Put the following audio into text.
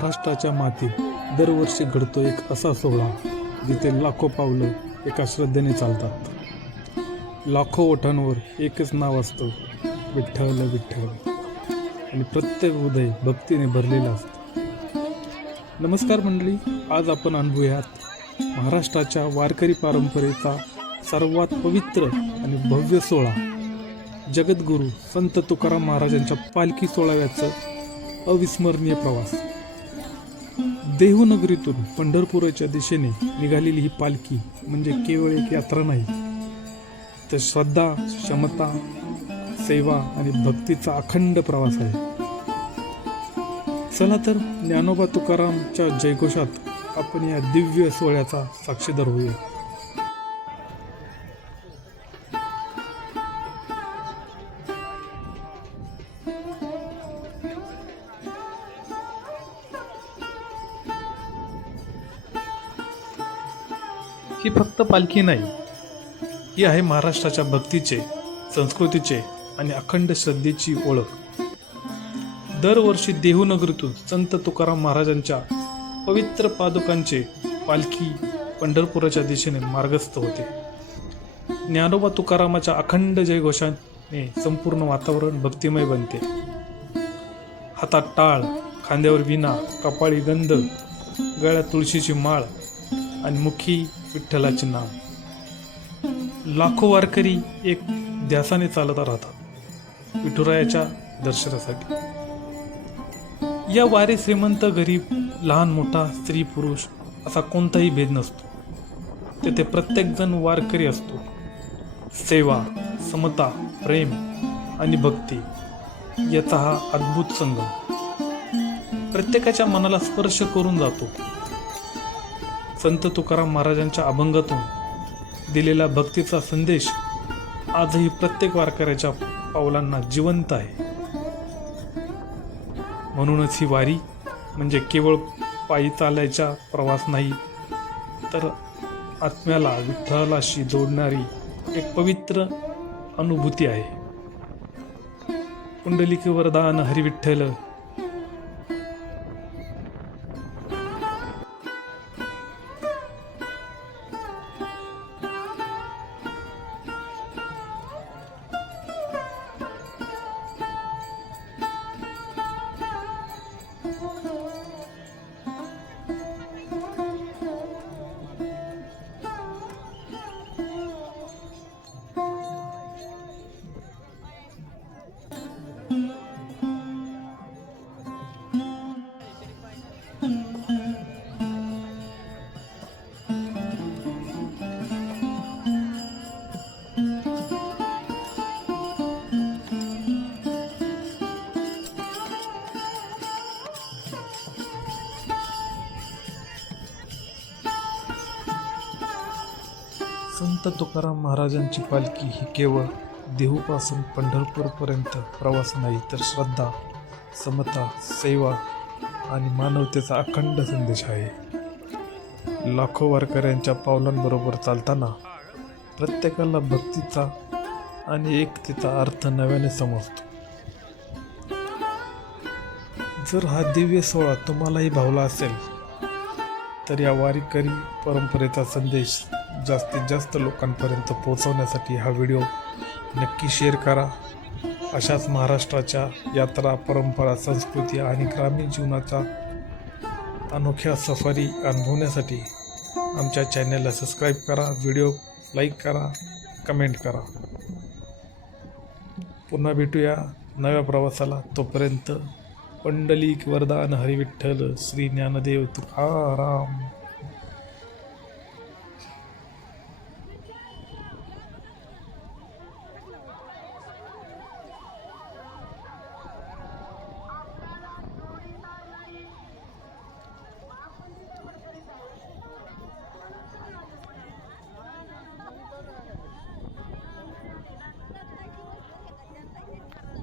महाराष्ट्राच्या मातीत दरवर्षी घडतो एक असा सोहळा जिथे लाखो पावलं एका श्रद्धेने चालतात। लाखो ओठांवर एकच नाव असतं, विठ्ठल विठ्ठल, आणि प्रत्येक हृदय भक्तीने भरलेलं असतं। नमस्कार मंडळी, आज आपण अनुभवूयात महाराष्ट्राच्या वारकरी परंपरेचा सर्वात पवित्र आणि भव्य सोहळा, जगद्गुरू संत तुकाराम महाराजांच्या पालखी सोहळ्याचं अविस्मरणीय प्रवास। देहूनगरीतून पंढरपूरच्या दिशेने निघालेली ही पालखी म्हणजे केवळ एक यात्रा नाही, तर श्रद्धा, क्षमता, सेवा आणि भक्तीचा अखंड प्रवास आहे। चला तर ज्ञानोबा तुकारामच्या जयघोषात आपण या दिव्य सोहळ्याचा साक्षीदार होऊया। ही फक्त पालखी नाही, ही आहे महाराष्ट्राच्या भक्तीचे, संस्कृतीचे आणि अखंड श्रद्धेची ओळख। दरवर्षी देहूनगरीतून संत तुकाराम महाराजांच्या पवित्र पादुकांचे पालखी पंढरपुराच्या दिशेने मार्गस्थ होते। ज्ञानोबा तुकारामाच्या अखंड जयघोषाने संपूर्ण वातावरण भक्तिमय बनते। हातात टाळ, खांद्यावर विणा, कपाळी गंध, गळ्यात तुळशीची माळ आणि मुखी विठ्ठलाचे नाम। लाखो वारकरी एक ध्यासाने चालत राहतात विठुरायाच्या दर्शनासाठी। या वारी श्रीमंत, गरीब, लहान मोठा, स्त्री पुरुष असा कोणताही भेद नसतो। तेथे प्रत्येक जण वारकरी असतो। सेवा, समता, प्रेम आणि भक्ती याचा हा अद्भुत संगम प्रत्येकाच्या मनाला स्पर्श करून जातो। संत तुकाराम महाराजांच्या अभंगातून दिलेला भक्तीचा संदेश आजही प्रत्येक वारकऱ्याच्या पावलांना जिवंत आहे। म्हणूनच ही वारी म्हणजे केवळ पायी चालायचा प्रवास नाही, तर आत्म्याला विठ्ठलाशी जोडणारी एक पवित्र अनुभूती आहे। पुंडलिक वरदान हरी विठ्ठल। संत तुकाराम महाराजांची पालखी ही केवळ देहूपासून पंढरपूरपर्यंत प्रवास नाही, तर श्रद्धा, समता, सेवा आणि मानवतेचा अखंड संदेश आहे। लाखो वारकऱ्यांच्या पावलांबरोबर चालताना प्रत्येकाला भक्तीचा आणि एकतेचा अर्थ नव्याने समजतो। जर हा दिव्य सोहळा तुम्हालाही भावला असेल, तर या वारकरी परंपरेचा संदेश जास्तीत जास्त लोकांपर्यंत पोहोचवण्यासाठी हा व्हिडिओ नक्की शेअर करा। अशाच महाराष्ट्राच्या यात्रा, परंपरा, संस्कृती आणि ग्रामीण जीवनाच्या अनोख्या सफरी अनुभवण्यासाठी आमच्या चॅनलला सबस्क्राईब करा, व्हिडिओ लाईक करा, कमेंट करा। पुन्हा भेटूया नव्या प्रवासाला। तोपर्यंत पुंडलिक वरदान हरी विठ्ठल, श्री ज्ञानदेव तुकाराम।